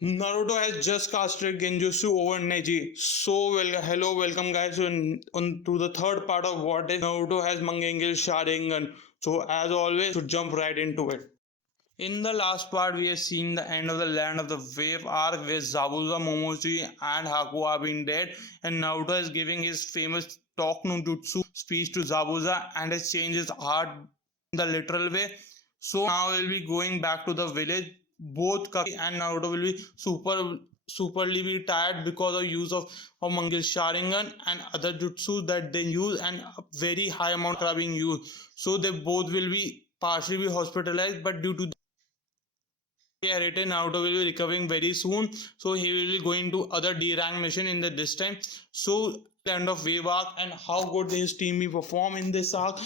Naruto has just casted Genjutsu over Neji. So, hello, welcome guys to the third part of what is Naruto has Mangekyou Sharingan. So, as always, to jump right into it. In the last part, we have seen the end of the Land of the Wave arc where Zabuza, Momochi, and Haku are being dead, and Naruto is giving his famous talk no jutsu speech to Zabuza and has changed his heart in the literal way. So now we'll be going back to the village. Both Kaki and Naruto will be superly be tired because of use of Mangekyou Sharingan and other jutsu that they use, and a very high amount are being used. So they both will be partially be hospitalized, but due to written Naruto will be recovering very soon, so he will be going to other D rank mission in the this time. So end of wave arc and how good his team will perform in this arc.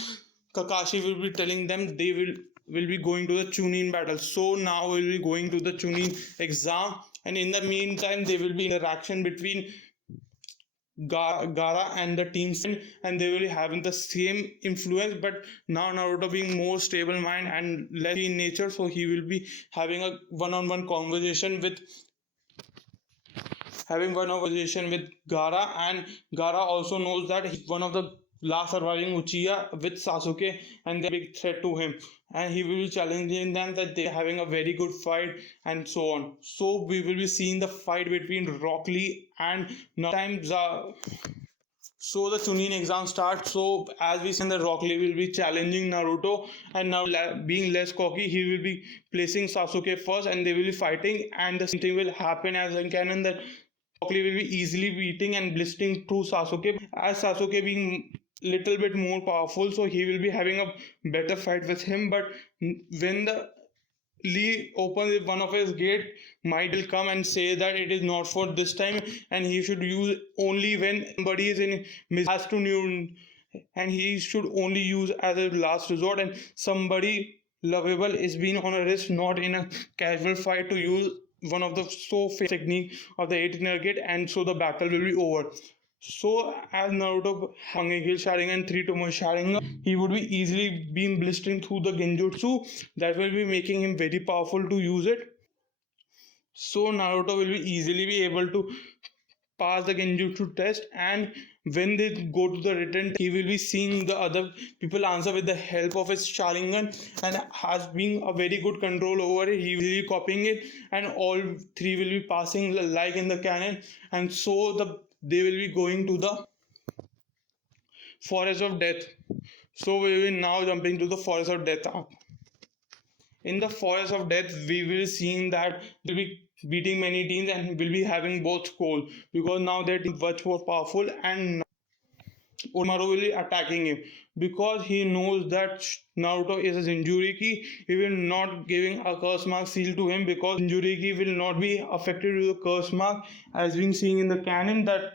Kakashi will be telling them they will be going to the chunin battle. So now we'll be going to the chunin exam, and in the meantime there will be interaction between Gara and the team, and they will be having the same influence. But now Naruto being more stable mind and less in nature, so he will be having a one-on-one conversation with Gara, and Gara also knows that he's one of the last surviving Uchiha with Sasuke, and they're a big threat to him. And he will be challenging them that they're having a very good fight and so on. So we will be seeing the fight between Rock Lee and now times. So the Chunin exam starts. So as we see, the Rock Lee will be challenging Naruto, and now being less cocky, he will be placing Sasuke first, and they will be fighting. And the same thing will happen as in canon that Rock Lee will be easily beating and blistering through Sasuke. As Sasuke being little bit more powerful, so he will be having a better fight with him. But when the Lee opens one of his gate, might will come and say that it is not for this time, and he should use only when somebody is in has to new, and he should only use as a last resort, and somebody lovable is being on a risk, not in a casual fight to use one of the so famous technique of the 18 gate, and so the battle will be over. So as Naruto Mangekyou Sharingan 3 to Sharingan, he would be easily being blistering through the genjutsu that will be making him very powerful to use it. So Naruto will be easily be able to pass the genjutsu test, and when they go to the written, he will be seeing the other people answer with the help of his Sharingan, and has been a very good control over it. He will be copying it, and all three will be passing like in the canon, and so they will be going to the Forest of Death. So we will now jumping to the Forest of Death arc. In the Forest of Death, we will see that we'll be beating many teams and will be having both scores because now they're much more powerful, and Orochimaru will be attacking him because he knows that Naruto is a Jinchuriki. He will not giving a curse mark seal to him because Jinchuriki will not be affected with the curse mark, as being seen in the canon that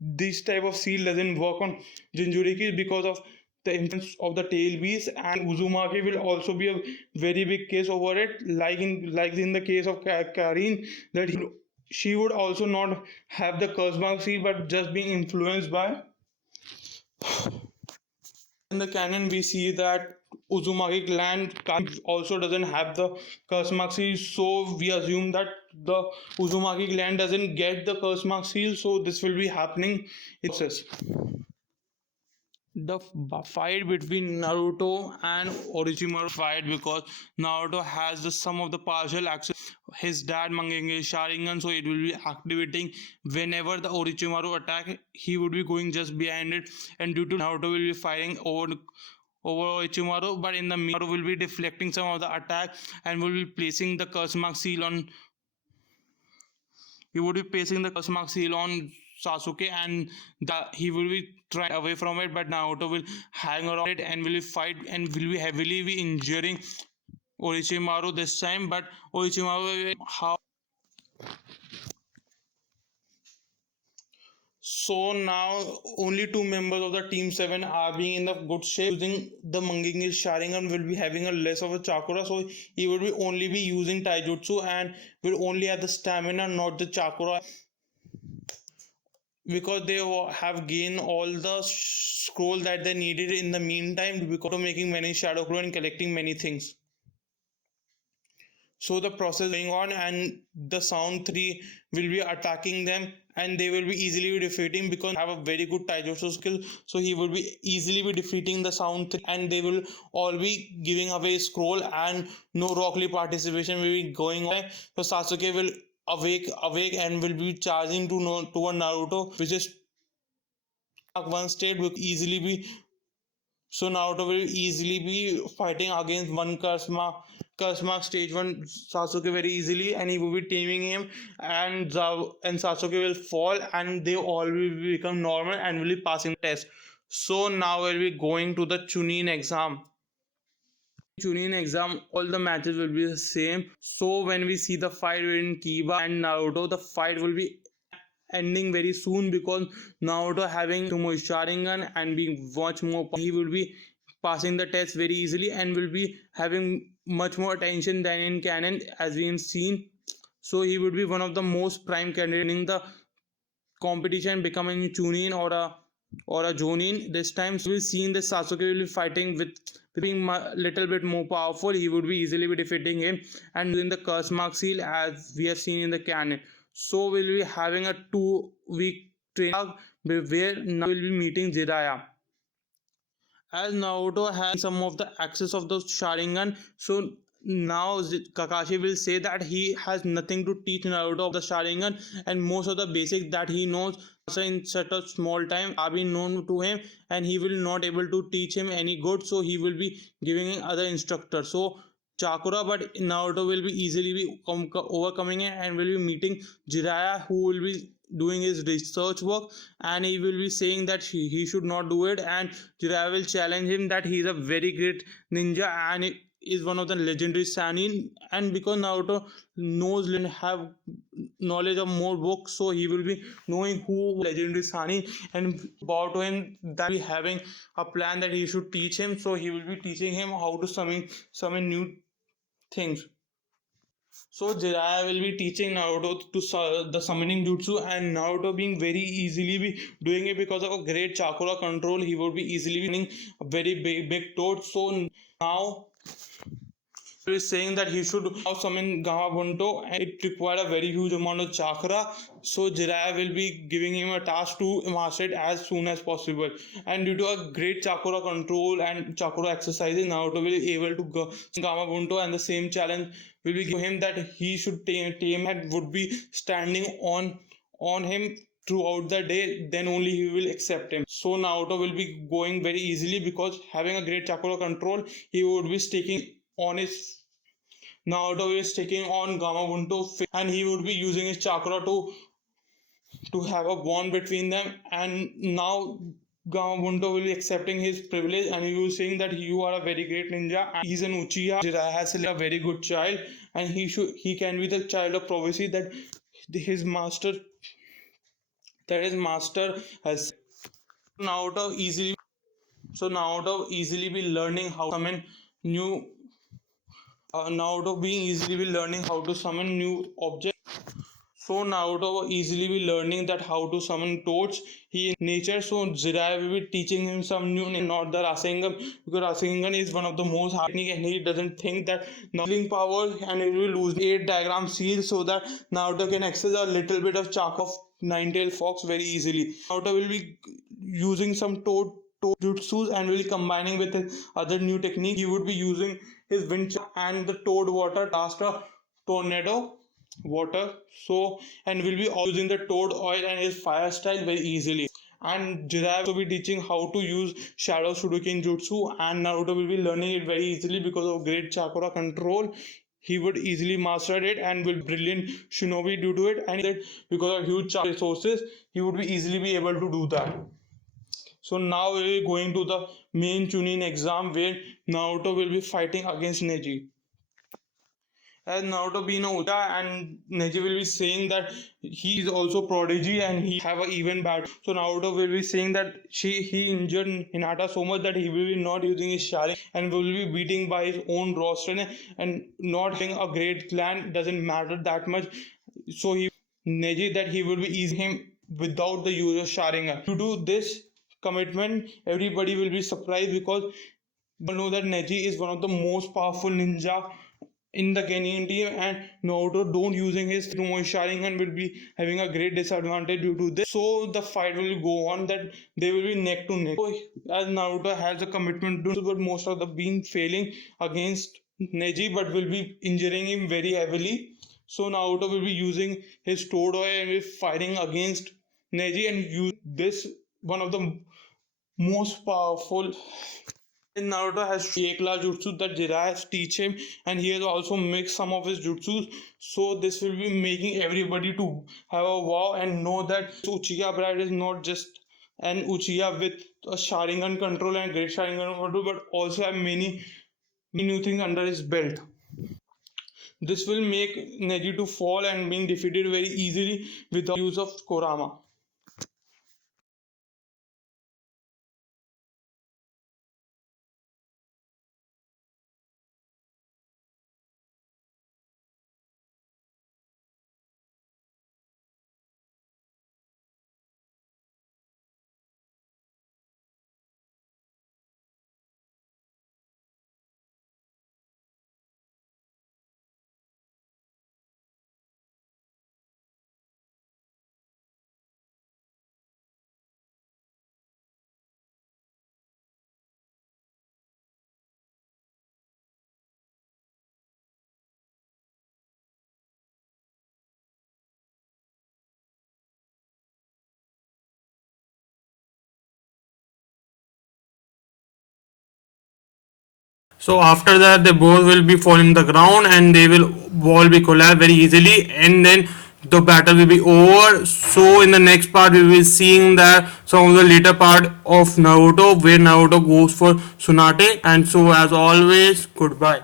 this type of seal doesn't work on Jinchuriki because of the influence of the tail beast, and Uzumaki will also be a very big case over it, like in the case of Karin, that she would also not have the curse mark seal but just being influenced by. In the canon, we see that Uzumaki clan also doesn't have the curse mark seal, so we assume that the Uzumaki clan doesn't get the curse mark seal, so this will be happening in process. The fight between Naruto and Orochimaru fight because Naruto has the some of the partial access his dad Mangekyou Sharingan, so it will be activating whenever the Orochimaru attack. He would be going just behind it, and due to Naruto will be firing over Orochimaru, but in the Naruto will be deflecting some of the attack and will be placing the curse mark seal on. He would be placing the curse mark seal on Sasuke, and he will be trying away from it, but Naruto will hang around it and will be fight and will be heavily be injuring Orochimaru this time. But Orochimaru how. So now only two members of the team 7 are being in the good shape. Using the Mangekyou Sharingan will be having a less of a chakra, so he will be only be using taijutsu and will only have the stamina, not the chakra, because they have gained all the scroll that they needed in the meantime because of making many shadow clone and collecting many things. So the process going on, and the sound 3 will be attacking them, and they will be easily be defeating because have a very good taijutsu skill. So he will be easily be defeating the sound 3, and they will all be giving away scroll, and no Rock Lee participation will be going on. So Sasuke will awake and will be charging to to a Naruto, which is one state will easily be. So Naruto will easily be fighting against one Curse Mark stage 1 Sasuke very easily, and he will be taming him, and Sasuke will fall, and they all will become normal and will be passing the test. So now we'll be going to the Chunin exam. Chunin exam, all the matches will be the same. So when we see the fight between Kiba and Naruto, the fight will be ending very soon because Naruto having too much Sharingan and being much more, he will be passing the test very easily and will be having much more attention than in canon as we have seen. So he would be one of the most prime candidate in the competition, becoming a Chunin or a Jonin this time. So we'll see in the Sasuke will be fighting with being a little bit more powerful. He would be easily be defeating him and in the curse mark seal as we have seen in the canon. So we'll be having a 2 week training where now we'll be meeting Jiraiya. As Naruto has some of the access of the Sharingan, so now Kakashi will say that he has nothing to teach Naruto of the Sharingan, and most of the basics that he knows in such a small time are being known to him, and he will not able to teach him any good, so he will be giving other instructors. So Chakura, but Naruto will be easily be overcoming it and will be meeting Jiraiya, who will be doing his research work, and he will be saying that he should not do it, and Jiraiya will challenge him that he is a very great ninja and is one of the legendary Sanin, and because Naruto knows and have knowledge of more books, so he will be knowing who legendary Sanin and about him that be having a plan that he should teach him, so he will be teaching him how to summon new things. So Jiraiya will be teaching Naruto to the summoning jutsu, and Naruto being very easily be doing it because of a great chakra control. He would be easily winning a very big toad. So now is saying that he should now summon Gamma Bunto, and it required a very huge amount of chakra. So Jiraiya will be giving him a task to master it as soon as possible. And due to a great chakra control and chakra exercises, Naruto will be able to go Gamma Bunto, and the same challenge will be given him that he should tame and would be standing on him throughout the day, then only he will accept him. So Naruto will be going very easily because having a great chakra control, he would be sticking on his Naruto is taking on Gamabunto, and he would be using his chakra to have a bond between them. And now Gamabunto will be accepting his privilege, and he will saying that you are a very great ninja. And he's an Uchiha. Jiraiya has a very good child, and he can be the child of prophecy that his master has. Naruto easily Naruto easily be learning how to summon new Naruto being easily be learning how to summon new objects. So Naruto will easily be learning that how to summon toads. He in nature, so Jiraiya will be teaching him some new, not the Rasengan, because Rasengan is one of the most hard technique, and he doesn't think that healing powers, and he will lose 8 diagram seals so that Naruto can access a little bit of chakra of nine-tailed fox very easily. Naruto will be using some toad jutsus and will be combining with his other new technique. He would be using his wind and the toad water blast a tornado water, so and will be using the toad oil and his fire style very easily. And Jiraiya will be teaching how to use shadow shuriken jutsu, and Naruto will be learning it very easily because of great chakra control. He would easily master it and will brilliant shinobi due to it, and that because of huge resources he would be easily be able to do that. So now we're going to the main Chunin exam where Naruto will be fighting against Neji. As Naruto being a Uchiha, and Neji will be saying that he is also prodigy and he have an even battle. So Naruto will be saying that he injured Hinata so much that he will be not using his Sharingan and will be beating by his own roster, and not having a great clan doesn't matter that much. So he Neji that he will be easing him without the use of Sharingan. Due to this commitment, everybody will be surprised because they know that Neji is one of the most powerful ninja in the Kenyan team, and Naruto don't using his too much Sharingan will be having a great disadvantage due to this. So the fight will go on that they will be neck to neck. So as Naruto has a commitment to, but most of the been failing against Neji, but will be injuring him very heavily. So Naruto will be using his Todoi and will fighting against Neji and use this one of the most powerful. Naruto has Shekla jutsu that Jiraiya teach him, and he has also mixed some of his jutsus. So this will be making everybody to have a wow and know that Uchiha Bride is not just an Uchiha with a Sharingan control and great Sharingan control, but also have many new things under his belt. This will make Neji to fall and being defeated very easily without use of Kurama. So after that, they both will be falling the ground and they will all be collapse very easily, and then the battle will be over. So in the next part, we will be seeing that some of the later part of Naruto, where Naruto goes for Tsunade. And so as always, goodbye.